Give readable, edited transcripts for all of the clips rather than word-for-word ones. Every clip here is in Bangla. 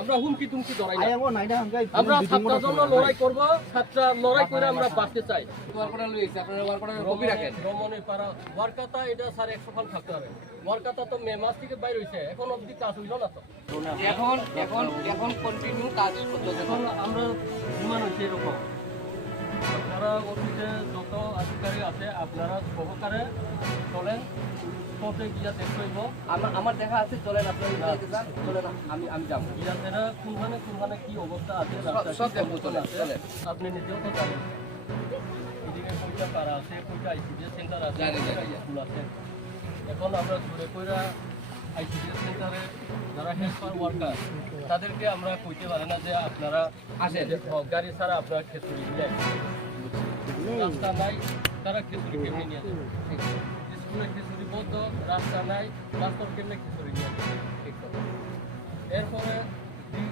আমরা হুমকি তুমকি ধরাই না আমরা ছাত্রের জন্য লড়াই করব ছাত্র লড়াই করে আমরা বাঁচতে চাই ওয়ারকাটা লইছে আপনারা ওয়ারকাটার কপি রাখেন রমণী পাড়া ওয়ারকাতা এটা স্যার 100 খান থাকতে হবে ওয়ারকাতা তো মে মাস থেকে বাইরে হইছে এখন অবধি কাজ হইল না তো এখন এখন এখন কন্টিনিউ কাজ করতেছে এখন আমরা বিমান হইছে এরকম আপনারা অফিসে যত আধিকারিক আছে আপনারা সহকারে চলেন পথে গিয়া দেখতে হইব আমার দেখা আছে চলেন আপনারা যাইতে চান চলেন আমি যাবো ইয়াতেরা কোনখানে কি অবস্থা আছে সব দেখবো চলেন চলেন আপনি নিজেও তো জানেন এদিকে কয়টা পাড়া আছে কয়টা আইসিডিএস সেন্টার আছে স্কুল আছে এখন আমরা ঘুরে কইরা আইসিডিএস সেন্টারে যারা হেল্পার ওয়ার্কার তাদেরকে আমরা কইতে পারি না যে আপনারা আসেন গাড়ি ছাড়া আপনারা খেসুরি নিয়ে রাস্তা নাই তারা খেসুরি কেমনি নিয়ে যাবে স্কুলে খেসুরি বদ্ধ রাস্তা নাই রাস্তার কেমনে খেসুরি নিয়ে যাবে এরপরে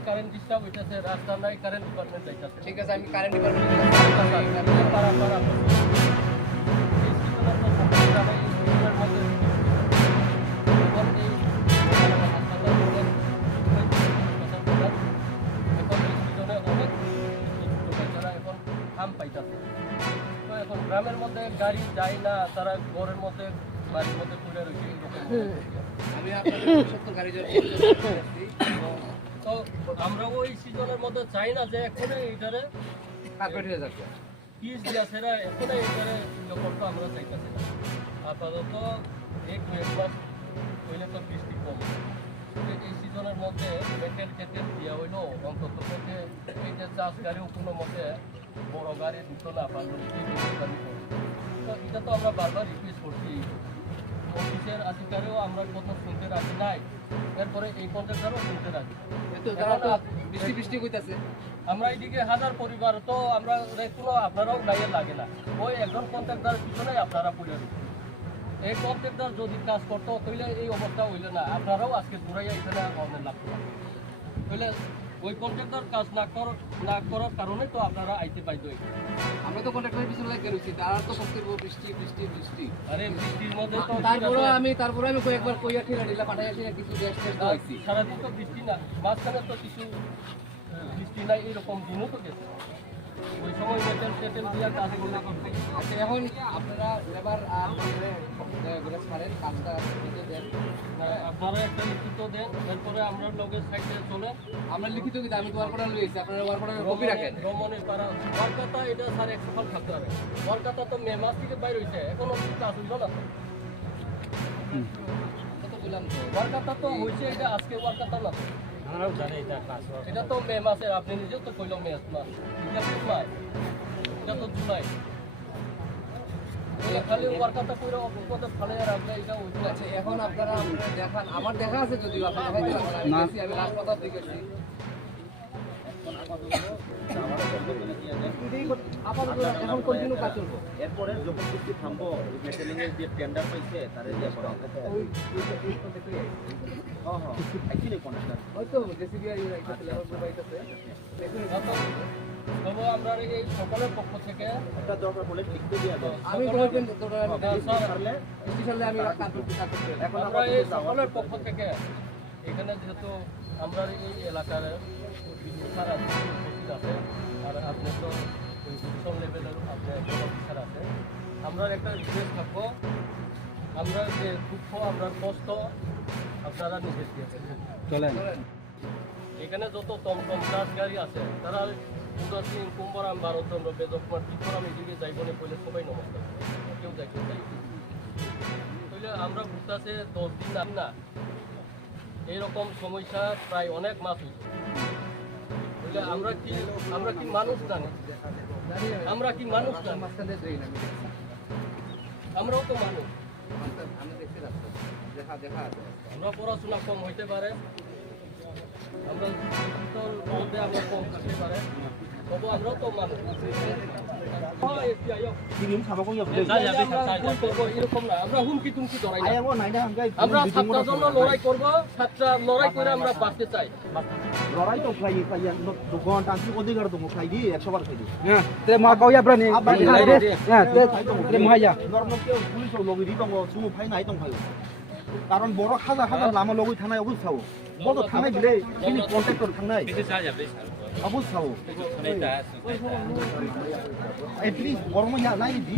কারেন্ট ডিস্টার্ব হইতেছে রাস্তা নাই কারেন্ট ডিপার্টমেন্ট যাইতেছে ঠিক আছে আমি কারেন্ট ডিপার্টমেন্টে পাড়া এখন গ্রামের মধ্যে গাড়ি যায় না তারা ঘরের মধ্যে বাড়ির মধ্যে পড়ে রয়েছে আমি আপনাদের 70 গাড়ি তো আমরা ওই সিজনের মধ্যে চাই না যে এখানে এইটারে কার্পেট হয়ে যাচ্ছে পিস দিয়া সেরা এখানে এইটারে করতে আমরা চাইতেছি না আপাতত এক মাস হইলে তো বৃষ্টি কম এই সিজনের মধ্যে মেটেল দিয়া হইলো অন্তত পক্ষে এই যে চাষ গাড়িও কোনো মতে বড় গাড়ি ঢুকলো না পারলো তো এটা তো আমরা বারবার রিকোয়েস্ট করছি অফিসের আধিকারিও আমরা কথা শুনতে রাজি নাই এরপরে এই কন্ট্রাক্টরও শুনতে রাজি বৃষ্টি কইতাছে আমরা এইদিকে হাজার পরিবার তো আমরা কোনো আপনারাও গায়ে লাগে না ওই একজন কন্ট্রাক্টর পিছনে আপনারা পড়ে এই কন্ট্রাক্টর যদি কাজ করতো তাহলে এই অবস্থা হইলে না আপনারাও আজকে ঘুরাইয়া এখানে অনেক লাগতো না তাহলে ওই কন্ট্রাক্টর কাজ না করার কারণে তো আপনারা আইতে পাইতো আমরা তো কন্ট্রাক্টরের পিছনে লাগে রয়েছি তারা তো সত্যি বৃষ্টি আরে বৃষ্টির মধ্যে তো তারপরে আমি কয়েকবার কইয়া ঠেলা পাঠাইয়া কিছু গ্যাস দাইছি সারাদিন তো বৃষ্টি না মাঝখানে তো কিছু বৃষ্টি নাই এরকম দিনও তো গেছে ওই সময় মেটেল দিয়া কাজ করলে আচ্ছা এখন আপনারা লেবার ছাড়েন কাজটা দেন আপনারা একটা লিখিত দেন এরপরে আমরা লোকের সাইডে চলে আমরা লিখিত কিন্তু আমি তো ওয়ারকাটা লইছি আপনারা ওয়ারকাটার কপি রাখেন রমণী পাড়া ওয়ারকাতা এটা স্যার 100 খান থাকতে হবে ওয়ারকাতা তো মে মাস থেকে বাইরে হইছে এখন অবধি কাজ হইল না তো বললাম তো ওয়ারকাতা তো হইছে এটা আজকে ওয়ারকাতা না আমরাও জানি এটা কাজ এটা তো মে মাসের আপনি নিজেও তো কইলো মে মাস এটা জুলাই এটা তো জুলাই খালি ওয়ারকাতা কইরা অপকতে ফালে রাখলে এটা হইছে আচ্ছা এখন আপনারা দেখান আমার দেখা আছে যদিও আপনারা দেখাইতে আমি লাস্ট কথা দেখেছি এখন কন্টিনিউ কাজ করবো এরপরে যখন চুক্তি থামবো মেটেলিং এর যে টেন্ডার পাইছে তারে দিয়ে করা হবে অ্যাকচুয়ালি কন্ট্রাক্টর হয়তো জেসিবি আর একটা লেবার প্রোভাইডারছে তবু আমরা এই সকলের পক্ষ থেকে একটা দরকার পড়লে লিখতে দিয়ে দেবো আমি বলবেন স্পেশালি আমি কাজ করতে এখন আমরা এই সকলের পক্ষ থেকে এখানে যেহেতু আমরা এই এলাকার স্যার আছে আর আপনি তো ওই ডিভিশন লেভেলের আপনার অফিসার আছে আমরা একটা রিকোয়েস্ট থাকবো আমরা যে দুঃখ আমরা কষ্ট আপনারা নিজে দিয়েছেন চলেন এখানে যত টমটম চাষ গাড়ি আছে তারা উদয় সিং কুম্ভরাম ভারতচন্দ্র বেদকুমার ত্রিপুরাম এদিকে যাইবনে পড়লে সবাই নমস্কার কেউ যাইতে চাই তাহলে আমরা বুঝতেছে 10 দিন না এইরকম সমস্যা প্রায় অনেক মাস হয়েছে তাহলে আমরা কি মানুষ জানি আমরা কি মানুষ জানি আমরাও তো মানুষ আমরা পড়াশোনা কম হইতে পারে আমরা আমরা কম থাকতে পারে তবু আমরাও তো মানুষ আমরা হুমকি তুমকি ধরাই আমরা ছাত্রের জন্য লড়াই করবো ছাত্র লড়াই করে আমরা বাঁচতে চাই লড়াই তো খাই ঘন্টান্ত্রিক অধিকার তো খাই দি 100 বার খাই দি পুলিশ লগি দি দङ সুমু ফাই নাই দङ কারণ বড় খাজা খাজা লামা লগি থানায় অবস্থাও 뭐도 당나이 그래 이미 컨택터 당나이 아부 사오 에트리스 버르면 야 나이 디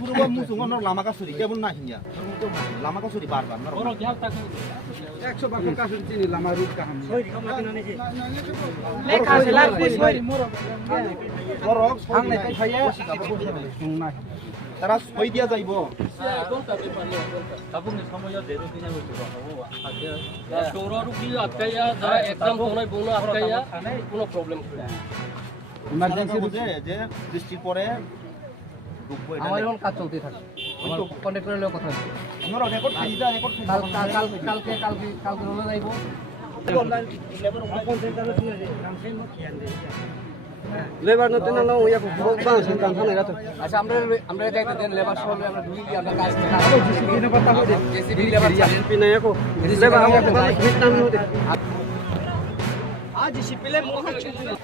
পুরো মুসুঙ্গ ন লামা কাসুরি কেবল না হিয়া লামা কাসুরি বারবার না বড় গ্যাপ থাকে 100 বাকু কাশুন চিনি লামা রুট কাহাম বরক হাং নাই ফাইয়া তারা সই দিয়া যাইব কোনটা ব্যাপার নেই আপনি সময় দেরো দিনে হইতো সৌরর কি আটকাইয়া যারা এক্সাম কোনায় বনো আটকাইয়া কোনো প্রবলেম নাই ইমার্জেন্সি বুঝে যে বৃষ্টির পরে ঢুকবো এটা আমার এখন কাজ চলতে থাকে আমার কন্ট্রাক্টরের লগে কথা হচ্ছে আমরা রেকর্ড খাই যা রেকর্ড খাই কালকে রোলে যাইব লেবার নতে না নাও ইয়া বাংলাদেশ কাম খানে রাত আচ্ছা আমরা যাইতে দেন লেবার সহ আমরা ঢুকি দিয়ে আমরা কাজ জেসিবি লেবার চালিয়ে পিনা ইয়াকো লেবার আমাকে ভিতনাম নতে আজ সিপিলে মোর